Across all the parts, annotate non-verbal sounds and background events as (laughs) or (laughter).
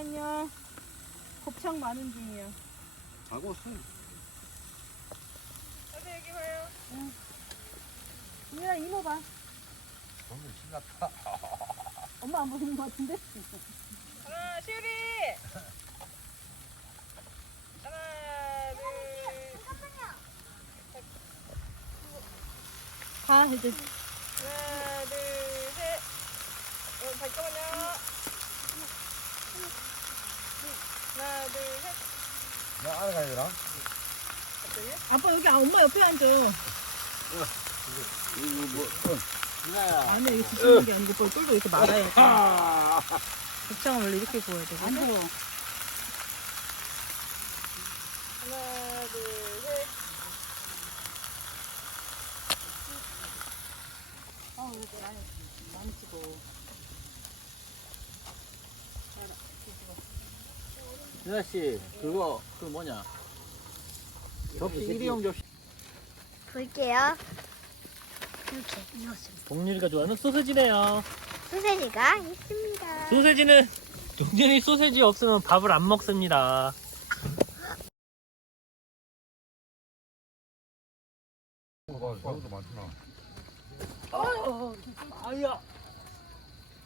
안녕. 곱창 많은 중이야 자고 왔어요 여기 와요 응 누나 이모 봐 오늘 신났다 엄마 안 보시는 것 같은데? 하나 시우리 하나 둘 잠깐만요 하나 둘셋 잠깐만요 하나, 둘, 셋. 나 안에 가야 되나? 아빠 여기 아, 엄마 옆에 앉아. 야, 어, 이거, 이거 뭐, 누나야. 아니야, 이거 지치는 게 아니고, 벌 꿀도 이렇게 말아야 돼. 극장은 원래 이렇게 구워야 되고. 안 구워. 하나, 하나, 둘, 하나 셋. 둘, 셋. 어, 왜 이렇게 많이 찍어. 준하 씨, 네. 그거 그 뭐냐? 접시 일회용 접시. 볼게요. 이렇게 이것을. 동준이가 좋아하는 소세지네요. 소세지가 있습니다. 소세지는 동준이 소세지 없으면 밥을 안 먹습니다. (laughs)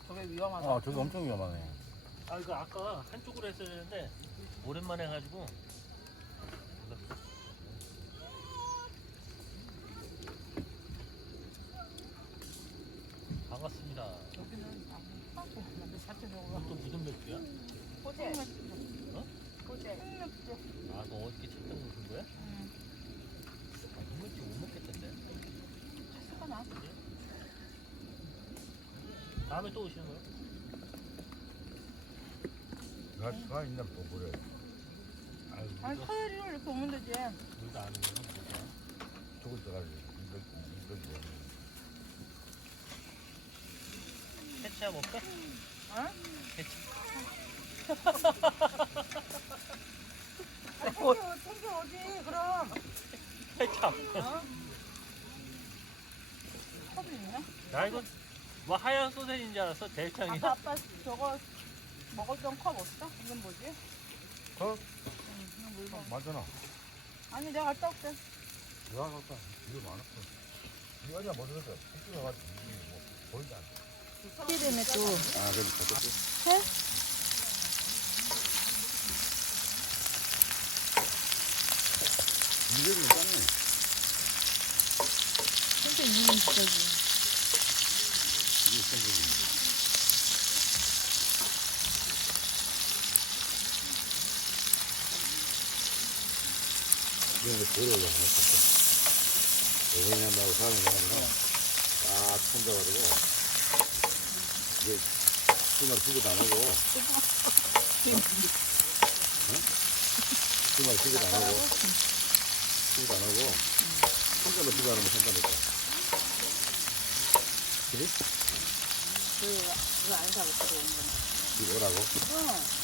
아, 저기 엄청 위험하네. 아 이거 아까 한쪽으로 했어야 되는데 오랜만에 해가지고 반갑니다. 반갑습니다 여기는 (noise) 사진으로 (noise) 뭐또 무슨 맥주야? 호재 어? 호재 아 이거 어떻게 찾던 무슨 거야? 응아 이거 맥주 못 먹겠던데 할 수가 나 그지? 다음에 또 오시는 거예요? 가가 있는 보고래. 아니, 아니 서열이로 이렇게 오면 되지. 누가 아는 거야? 저거 들어가려. 이거 이거 뭐? 해체 못 어? 디 (laughs) (laughs) (laughs) 아, 어, 그럼. 해체. 어? 커피네? 나 이거 뭐 하얀 소세인줄 알았어 대창이. 아 아빠 저거. 먹었던 컵 없어? 이건 뭐지? 컵? 응, 이건 물건. 맞잖아. 아니, 내가 갔다 올게. 내가 갔다 이거 많았어. 이거 아니야, 뭐 들었어. 택시로 가서 뭐, 보이지 않아. 택시를 또. 아, 그래도 택시. 해? 이거를 짰네. 들어오자 하셨어. 오랜만에 막 사는 사람이라, 딱 혼자 가지고 이제, 주말 피도안하고 응? 주말 피고 안하고 피고 안하고혼자만 피고 하니면 산다니까. 그래? 그, 그거 안 사고 들어오는 거나. 이거라고? 응.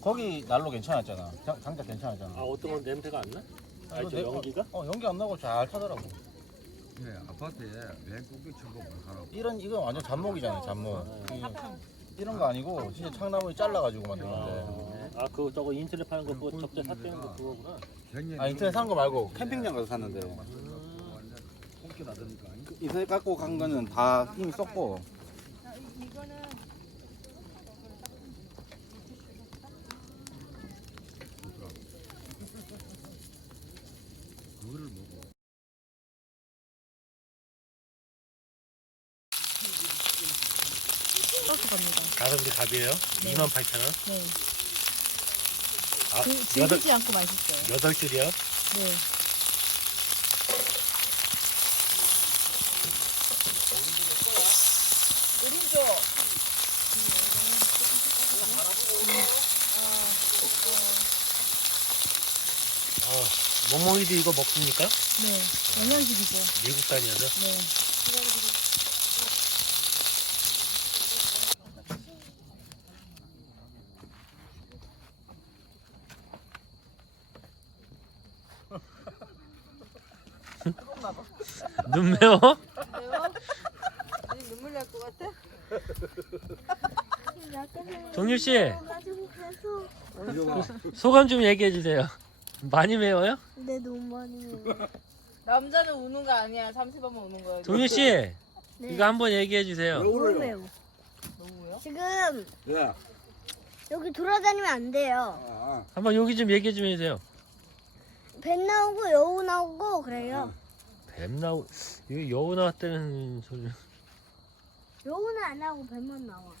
거기 난로 괜찮았잖아. 장, 장작 괜찮았잖아. 아 어떤 건 냄새가 안 나? 아저 아, 연기가? 어 연기 안 나고 잘 타더라고. 예 네, 아파트에 맹꽃이 출고 가라고. 이런 이건 완전 잡목이잖아 요 잡목. 이런 거 아니고 진짜 창나무를 잘라가지고 만드데아 아, 아, 아, 그거 저거 인터넷 파는 거 그거 그 접재 사태는 거그거보라아 인터넷 산 거 말고 캠핑장 가서 샀는데요. 이거 갖고 간 거는 다 힘이 썼고. 이거는 물을 먹어. 가성비 갑이요 2만 8천 원? 네. 아, 그, 즐지 않고 맛있어요. 8줄이요? 네. 머머이도 이거 먹습니까? 네, 영양식이죠. 미국 단위여서? 네. (laughs) 눈 매워? (laughs) (laughs) 눈 매워? (laughs) (laughs) 눈물 날 것 같아? 정유씨 (laughs) (laughs) 소감 좀 얘기해 주세요 (laughs) 많이 매워요? 네 너무 많이 매워요 (laughs) 남자는 우는 거 아니야 30번만 우는 거야 동유씨 (laughs) 네. 이거 한번 얘기해 주세요 왜요? 너무 매워 지금 네. 여기 돌아다니면 안 돼요 아 한번 여기 좀 얘기해 주면 돼요 뱀 나오고 여우 나오고 그래요 (laughs) 뱀 나오.. 이거 여우 나왔다는 소리 (laughs) 여우는 안 나오고 뱀만 나와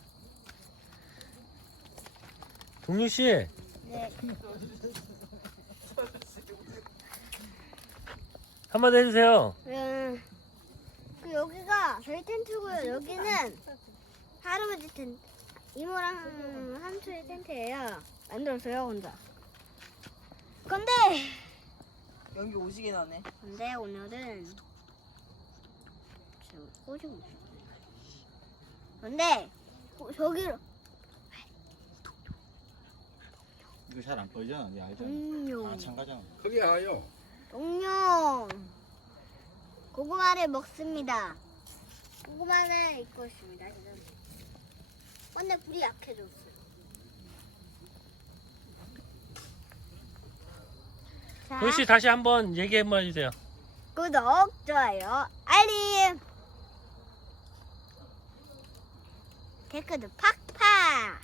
동유씨 네 (laughs) 한마디 해주세요. 예. 그 여기가 저희 텐트고요. 여기는 할아버지 텐트. 이모랑 텐트. 한초의 텐트예요. 만들었어요, 혼자. 근데! 연기 오시긴 하네. 근데 오늘은. 꼬집고 있어. 근데! 어, 저기로! 이거 잘 안 보이잖아. 이게 알잖아. 음, 가자 그게 아요. 동룡 고구마를 먹습니다. 고구마를 입고 있습니다. 지금. 근데 불이 약해졌어요. 자, 도시 다시 한번 얘기 한번 해주세요. 구독, 좋아요, 알림. 댓글도 팍팍.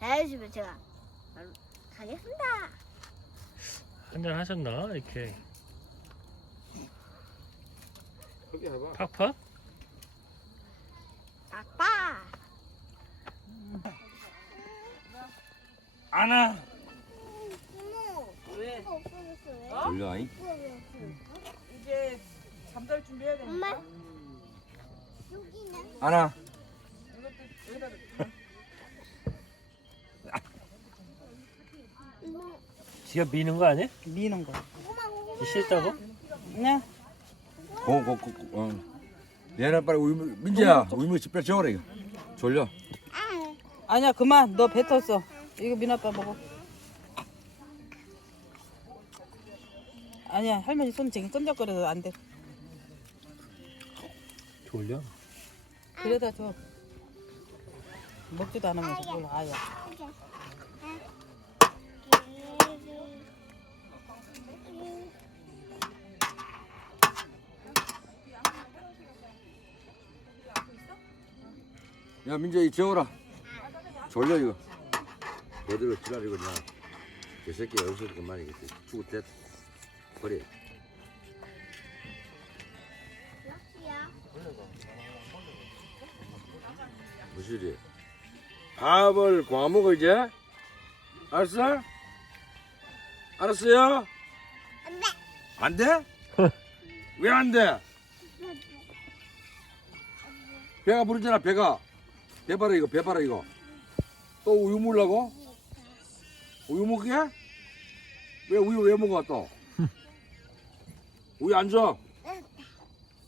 다음 주면 제가 바로 가겠습니다. 한잔 하셨나? 이렇게 거기 봐 파파? 아빠 안아 왜? 어? 올려와잉? 음. 이제 잠잘 준비해야 되니까 음. 음. 안아 (laughs) 지가 미는 거 아니야? 미는 거. 싫다고? 네. 고고고 어. 얘네 어, 어. 빨리 우유 민지야 좀 우유 집 빼줘라 이거. 졸려. 아유. 아니야 그만 너 뱉었어. 이거 민아 빠 먹어. 아니야 할머니 손 지금 끈적거려도안 돼. 졸려. 그래다 줘. 먹지도 않으면서 아야. 야 민재 이재호라 졸려 이거 거들로 지랄이고 나이 새끼 여기서도 그만이겠지 죽을 때 버리 (noise) 무슨 일이 밥을 과먹어 이제 알았어? 알았어요? 안 돼? 왜안 돼? (noise) 돼? 배가 부르잖아 배가 배바라 이거 배바라 이거 또 우유 먹라고 우유 먹게? 왜 우유 왜 먹어 또? (laughs) 우유 앉아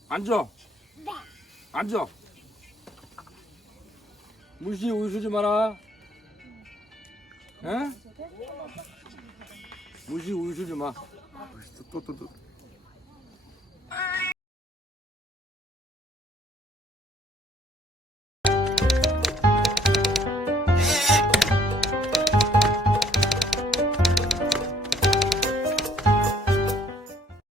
앉아 앉아 물씨 우유 주지 마라 응? 물씨 우유 주지 마 또, 또, 또.